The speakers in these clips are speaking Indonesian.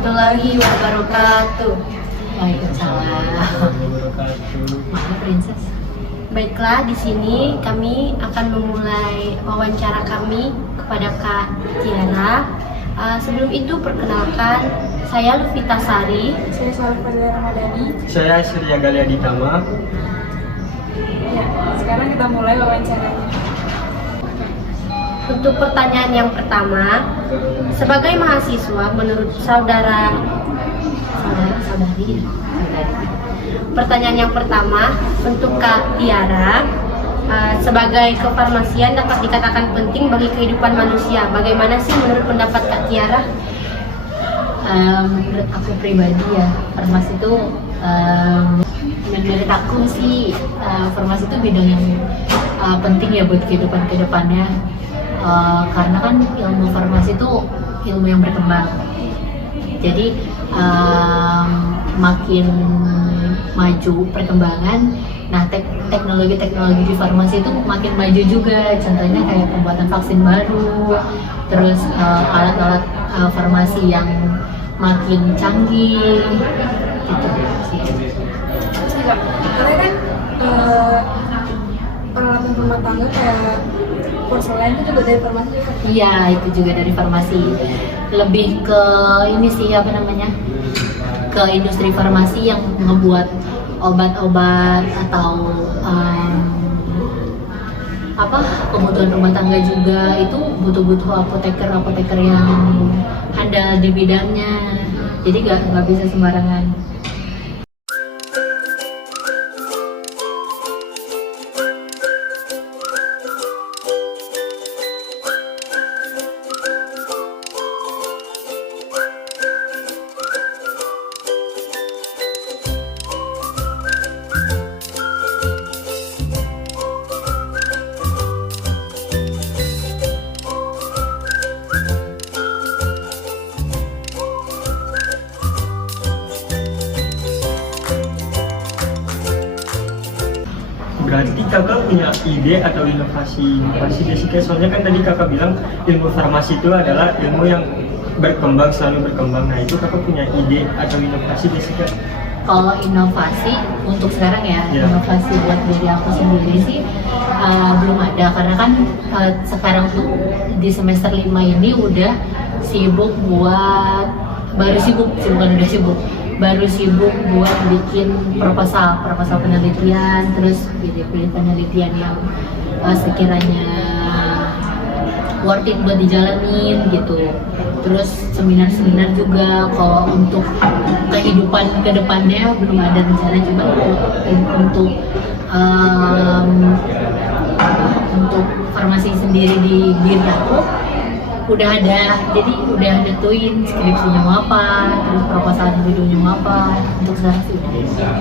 warahmatullahi wabarakatuh. Waalaikumsalam. Mana princess? Baiklah, di sini kami akan memulai wawancara kami kepada Kak Tiara. Sebelum itu perkenalkan, saya Lufita Sari. Saya Salvatore Ramadhani. Saya Surya Galia Ditama. Ya, sekarang kita mulai wawancaranya. Untuk pertanyaan yang pertama, sebagai mahasiswa, menurut saudari. Pertanyaan yang pertama untuk Kak Tiara, sebagai kefarmasian dapat dikatakan penting bagi kehidupan manusia. Bagaimana sih menurut pendapat Kak Tiara? Menurut aku pribadi ya, farmasi itu menurut aku sih farmasi itu bidang yang penting ya buat kehidupan kedepannya. Karena kan ilmu farmasi itu ilmu yang berkembang. Jadi makin maju perkembangan, nah teknologi di farmasi itu makin maju juga. Contohnya kayak pembuatan vaksin baru, terus alat-alat farmasi yang makin canggih gitu sih. Terus juga, karena kan peralatan rumah tangga kayak porselen itu juga dari farmasi. Iya, itu juga dari farmasi. Lebih ke ini sih apa namanya? Ke industri farmasi yang ngebuat obat-obat atau kebutuhan rumah tangga juga, itu butuh apoteker yang handal di bidangnya. Jadi nggak bisa sembarangan. Berarti kakak punya ide atau inovasi Jessica? Soalnya kan tadi kakak bilang ilmu farmasi itu adalah ilmu yang berkembang, selalu berkembang. Nah itu kakak punya ide atau inovasi Jessica? Kalau inovasi untuk sekarang ya, inovasi buat diri aku sendiri sih belum ada, karena kan sekarang tuh di semester 5 ini udah sibuk buat baru sibuk buat bikin proposal penelitian, terus pilih penelitian yang sekiranya worth it buat dijalanin gitu. Terus seminar juga. Kalau untuk kehidupan kedepannya belum ada rencana, cuma untuk farmasi sendiri di diri aku udah ada, jadi udah nentuin skripsinya mau apa, terus proposal judulnya mau apa. Untuk sekarang sih udah.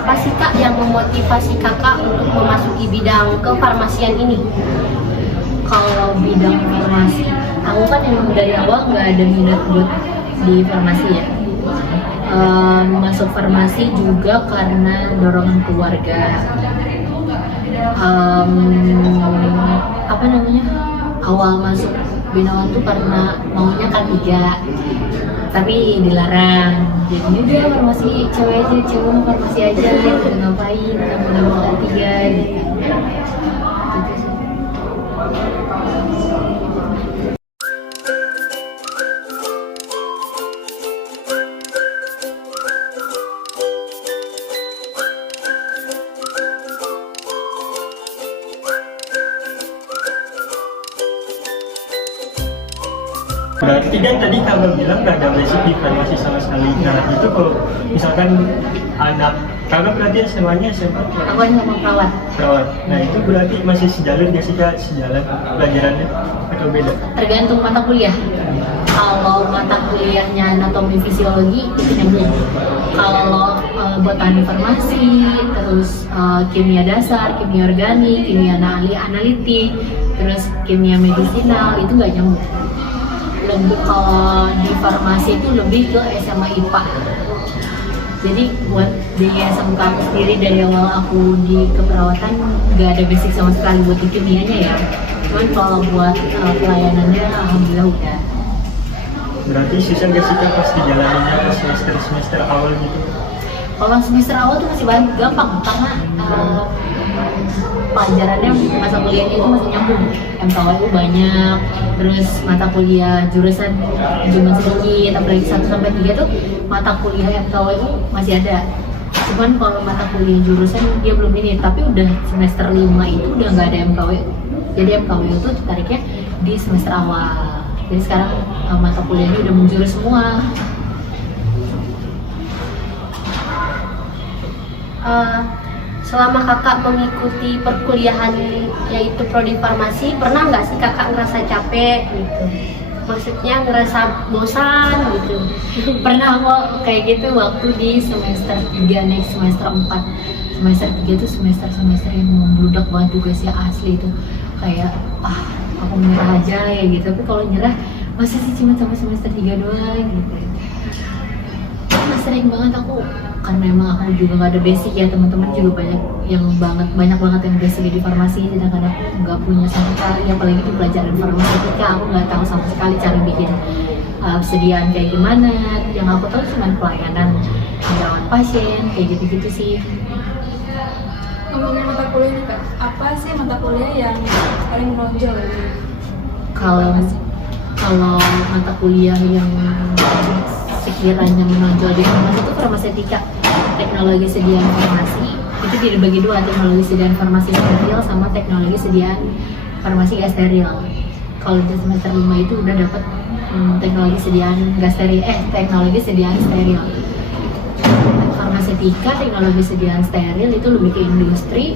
Apa sih Kak yang memotivasi kakak untuk memasuki bidang kefarmasian ini? Kalau bidang farmasi, aku kan emang dari awal nggak ada minat buat di farmasi ya. Masuk farmasi juga karena dorongan keluarga. Awal masuk Binawan tuh karena maunya K3, tapi dilarang. Jadi udah farmasi cewek farmasi aja, gitu, ngapain kamu mau K3 gitu. Berarti kan tadi kakak bilang nggak ada basic di farmasi sama sekali. Nah itu kalau misalkan anak kakak berarti semuanya SMA? Aku hanya mau perawat. Nah itu berarti masih sejalan nggak sih Kak, sejalan pelajarannya atau beda? Tergantung mata kuliah. Kalau mata kuliahnya anatomi fisiologi itu nyambung. Kalau botani farmasi, terus kimia dasar, kimia organik, kimia analitik, terus kimia medisinal, itu nggak nyambung. Lebih kalau di farmasi itu lebih ke SMA IPA. Jadi buat di SMK aku sendiri dari awal aku di keperawatan nggak ada basic sama sekali buat di kimianya ya. Cuman kalau buat pelayanannya alhamdulillah udah. Berarti susah gak sih Kak pas dijalaninnya pas semester awal gitu? Kalau semester awal tuh masih gampang karena pelajarannya masa kuliahnya itu masih nyambung. MKWU banyak, terus mata kuliah jurusan cuma sedikit, apalagi 1-3 tuh mata kuliah MKWU masih ada. Cuman kalau mata kuliah jurusan dia belum ini, tapi udah semester 5 itu udah nggak ada MKWU. Jadi MKWU tuh tariknya di semester awal. Jadi sekarang mata kuliahnya udah menjurus semua. Selama kakak mengikuti perkuliahan yaitu prodi farmasi, pernah nggak sih kakak ngerasa capek gitu? Maksudnya ngerasa bosan gitu? Pernah kok kayak gitu waktu di semester 3 naik semester 4. Semester 3 tuh semester yang membludak banget tugasnya asli itu. Kayak aku menyerah aja ya gitu. Tapi kalau nyerah masa sih cuma sampai semester 3 doang gitu. Sering banget aku, karena emang aku juga gak ada basic ya, teman-teman juga banyak banget yang basic di farmasi, sedangkan aku nggak punya sama sekali, apalagi di pelajaran farmasetika aku nggak tahu sama sekali cara bikin sediaan kayak gimana. Yang aku tahu cuma pelayanan merawat pasien kayak gitu-gitu sih. Ngomongin mata kuliah nih Kak, apa sih mata kuliah yang paling menonjol ini? Kalau mata kuliah yang sekiranya menonjol di farmasi itu farmasetika, teknologi sediaan farmasi. Itu dibagi dua, teknologi sediaan farmasi steril sama teknologi sediaan farmasi gas steril. Kalau di semester 5 itu udah dapat teknologi sediaan gas steril, teknologi sediaan steril. Farmasetika, teknologi sediaan steril itu lebih ke industri.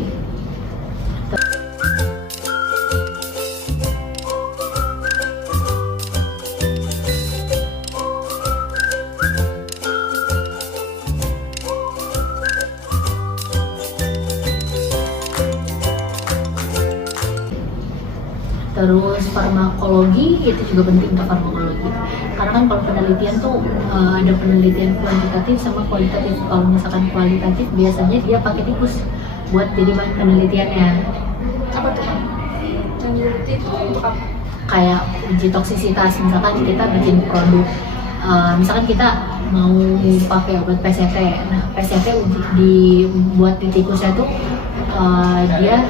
Terus farmakologi itu juga penting untuk farmakologi, karena kan kalau penelitian tuh ada penelitian kuantitatif sama kualitatif. Kalau misalkan kualitatif biasanya dia pakai tikus buat jadi bahan penelitiannya. Apa tuh? Yang diurutin untuk apa? Kayak uji toksisitas, misalkan kita bikin produk, misalkan kita mau pakai obat PCT. Nah PCT dibuat di tikusnya tuh dia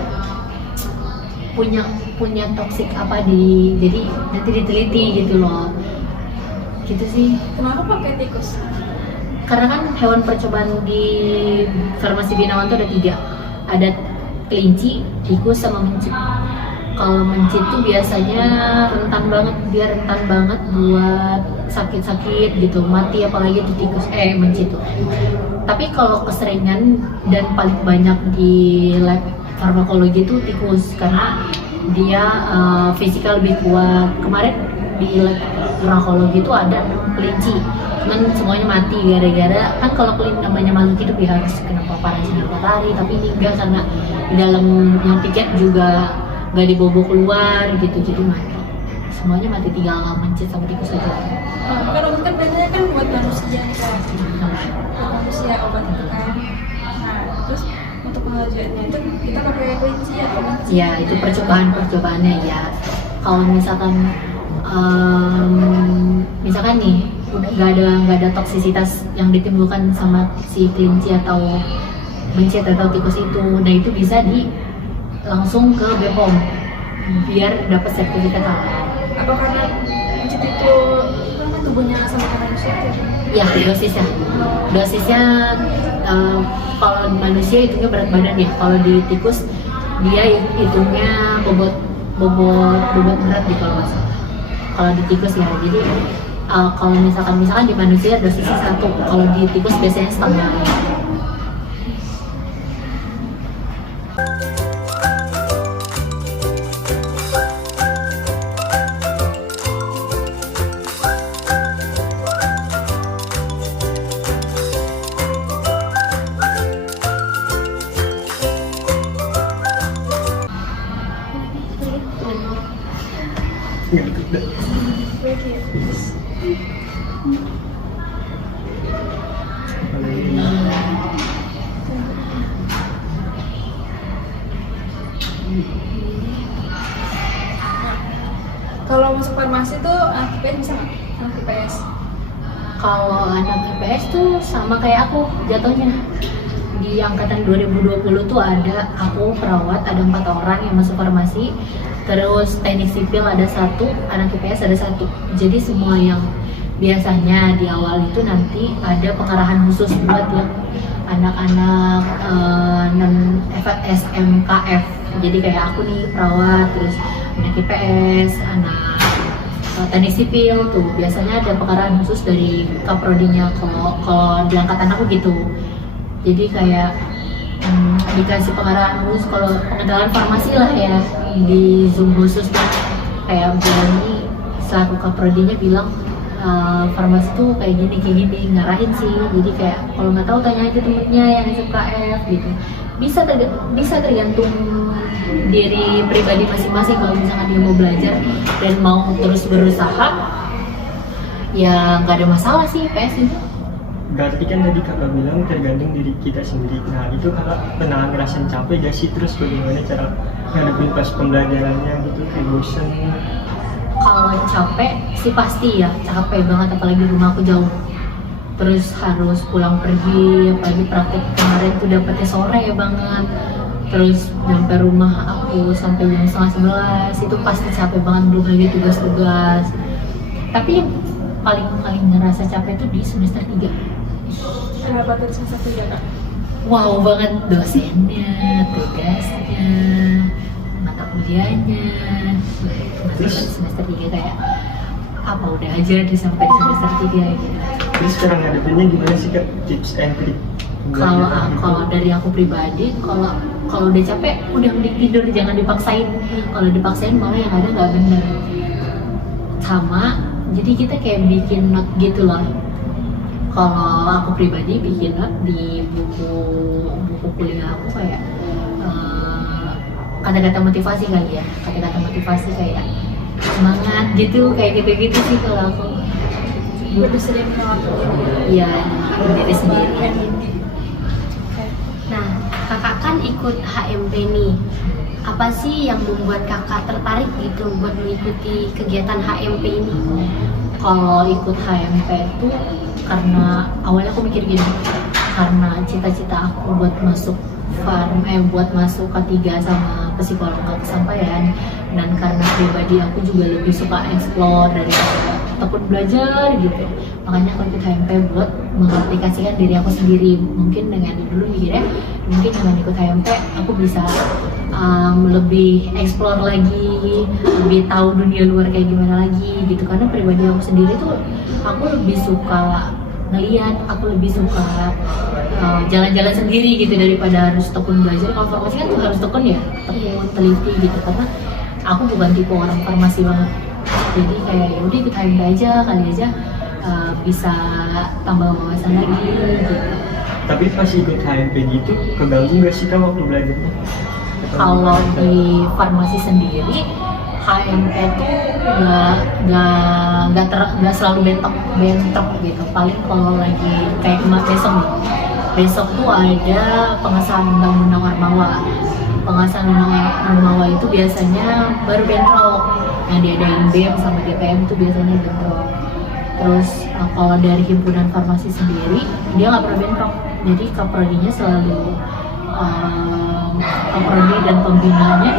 punya toksik apa jadi nanti diteliti gitu loh, gitu sih. Kenapa pakai tikus? Karena kan hewan percobaan di farmasi Binawan tuh ada 3, ada kelinci, tikus, sama mencit. Kalau mencit tuh biasanya rentan banget buat sakit-sakit gitu, mati apalagi di tikus mencit tuh. Tapi kalau keseringan dan paling banyak di lab farmakologi itu tikus, karena dia fisikal lebih kuat. Kemarin di lab farmakologi itu ada kelinci, cuman semuanya mati gara-gara kan kalau kelinci namanya makhluk hidup ya harus kena paparan sinar matahari, tapi ini enggak, karena di dalam yang piket juga nggak dibawa keluar gitu, jadi mati. Semuanya mati, tinggal mencit sama tikus aja. Kan obat kan biasanya kan buat manusia nih Kak, buat manusia obat itu kan. Nah terus untuk pengajaannya itu kita pakai kelinci atau mencit? Ya itu percobaannya ya. Kalau misalkan nih udah nggak ada toksisitas yang ditimbulkan sama si kelinci atau mencit atau tikus itu, nah itu bisa langsung ke BPOM biar dapat sertifikat halal. Apa karena mencit itu tubuhnya sama kayak manusia gitu? Ya dosisnya kalau di manusia hitungnya berat badan ya, kalau di tikus dia hitungnya bobot berat di kalau nggak salah. Kalau di tikus ya, jadi kalau misalkan di manusia dosisnya 1, kalau di tikus biasanya setengah. Kalau anak IPS tuh sama kayak aku jatuhnya. Di angkatan 2020 tuh ada aku perawat, ada 4 orang yang masuk farmasi. Terus teknik sipil ada 1, anak IPS ada 1. Jadi semua yang biasanya di awal itu nanti ada pengarahan khusus buat yang anak-anak non SMKF. Jadi kayak aku nih perawat, terus anak IPS, anak teknik sipil tuh biasanya ada pengarahan khusus dari kaprodinya. Kalau di angkatan aku gitu, jadi kayak dikasih pengarahan khusus kalau pengenalan farmasi lah ya di Zoom khusus tuh. Kayak Belani selaku kaprodinya bilang farmasi tuh kayak gini ngarahin sih. Jadi kayak kalau nggak tahu tanya aja temennya yang SMKF gitu. Bisa tergantung diri pribadi masing-masing. Kalau misalkan dia mau belajar dan mau terus berusaha, ya nggak ada masalah sih PS itu. Berarti kan tadi kakak bilang tergantung diri kita sendiri. Nah itu kakak pernah ngerasain capek gak sih? Terus bagaimana cara ngadepin pas pembelajarannya gitu, kayak bosen? Kalau capek sih pasti ya, capek banget apalagi rumah aku jauh. Terus harus pulang pergi, apalagi praktek kemarin tuh dapetnya sore banget. Terus nyampe rumah aku sampai jam 10:30, itu pasti capek banget, belum lagi tugas-tugas. Tapi yang paling ngerasa capek tuh di semester 3. Kenapa tuh semester 3 Kak? Wow banget, dosennya, tugasnya, mata kuliahnya. Semester 3 kayak apa udah aja sampai di semester 3 gitu. Terus cara ngadepinnya gimana sih Kak? Tips and trick? Kalau dari aku pribadi, kalau udah capek udah mending tidur, jangan dipaksain. Kalau dipaksain malah yang ada nggak bener. Sama, jadi kita kayak bikin note gitu loh. Kalau aku pribadi bikin note di buku kuliah aku kayak kata-kata motivasi kali ya, kata-kata motivasi kayak semangat gitu, kayak gitu-gitu sih kalau aku. Lebih sering mengakui Iya, diri sendiri. Nah, kakak kan ikut HMP nih. Apa sih yang membuat kakak tertarik gitu buat mengikuti kegiatan HMP ini? Kalau ikut HMP itu karena awalnya aku mikir gini, karena cita-cita aku buat masuk buat masuk K3 sama psikolog nggak kesampaian, dan karena pribadi aku juga lebih suka explore daripada takut belajar gitu. Makanya aku ikut HMP buat mengaplikasikan diri aku sendiri. Mungkin dengan dulu mikirnya mungkin dengan ikut HMP aku bisa lebih explore lagi, lebih tahu dunia luar kayak gimana lagi gitu. Karena pribadi aku sendiri tuh aku lebih suka ngeliat, aku lebih suka jalan-jalan sendiri gitu daripada harus tekun belajar. Kalau farmasi kan tuh harus tekun ya, tekun teliti gitu. Karena aku bukan tipe orang farmasi banget. Jadi kayak ya udah ikut HMP aja, kali aja bisa tambah wawasan lagi gitu. Tapi pas ikut HMP gitu, keganggu nggak sih Kak waktu belajarnya? Kalau di farmasi sendiri, HMP tuh nggak selalu bentrok gitu. Paling kalau lagi kayak besok tuh ada pengesahan undang-undang Ormawa. Pengesahan undang-undang Ormawa itu biasanya baru bentrok. Yang diadain BEM sama DPM tuh biasanya bentrok. Terus kalau dari himpunan farmasi sendiri, dia nggak pernah bentrok. Jadi kaprodinya selalu kaprodi dan pembinaannya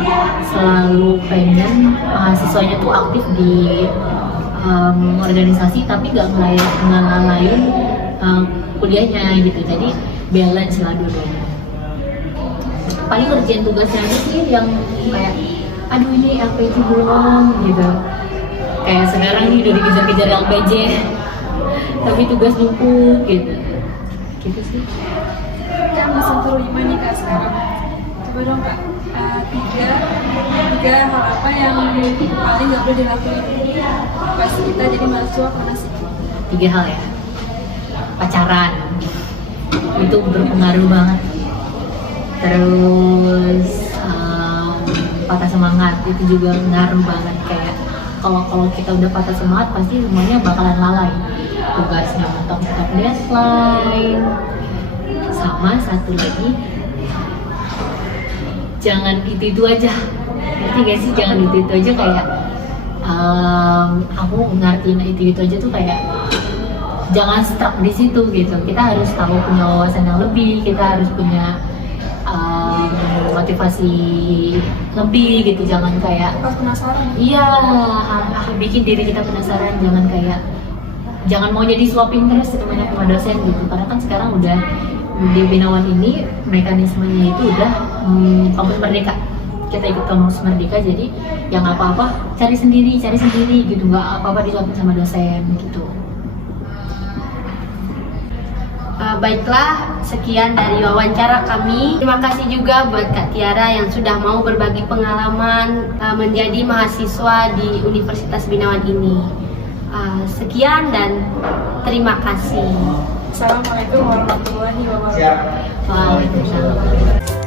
selalu pengen mahasiswanya tuh aktif di organisasi, tapi nggak ngelalain kuliahnya gitu. Jadi balance lah dua-duanya. Paling kerjaan tugasnya aja sih yang kayak aduh ini LPJ belum gitu. Kayak sekarang nih udah dikejar-kejar LPJ tapi tugas numpuk gitu. Gitu sih. Kan semester 5 nih Kak sekarang. Coba dong Kak, tiga hal apa yang paling nggak boleh dilakuin pas kita jadi mahasiswa farmasi? 3 hal ya. Pacaran itu berpengaruh banget. Terus patah semangat itu juga ngaruh banget. Kayak kalau kita udah patah semangat pasti semuanya bakalan lalai. Tugasnya mentok-mentok deadline. Sama satu lagi, jangan itu aja. Ngerti gak sih, jangan itu aja kayak aku ngertiin itu aja tuh kayak jangan stuck di situ gitu. Kita harus tahu, punya wawasan yang lebih, kita harus punya motivasi lebih gitu. Jangan kayak Pas penasaran. iya, bikin diri kita penasaran, jangan mau jadi swapping terus itu banyak sama dosen gitu. Karena kan sekarang udah di Binawan ini mekanismenya itu udah kampus merdeka. Kita ikut kampus merdeka, jadi yang apa-apa cari sendiri gitu, nggak apa-apa disuapin sama dosen gitu. Baiklah, sekian dari wawancara kami. Terima kasih juga buat Kak Tiara yang sudah mau berbagi pengalaman menjadi mahasiswa di Universitas Binawan ini. Sekian dan terima kasih. Assalamualaikum warahmatullahi wabarakatuh. Waalaikumsalam.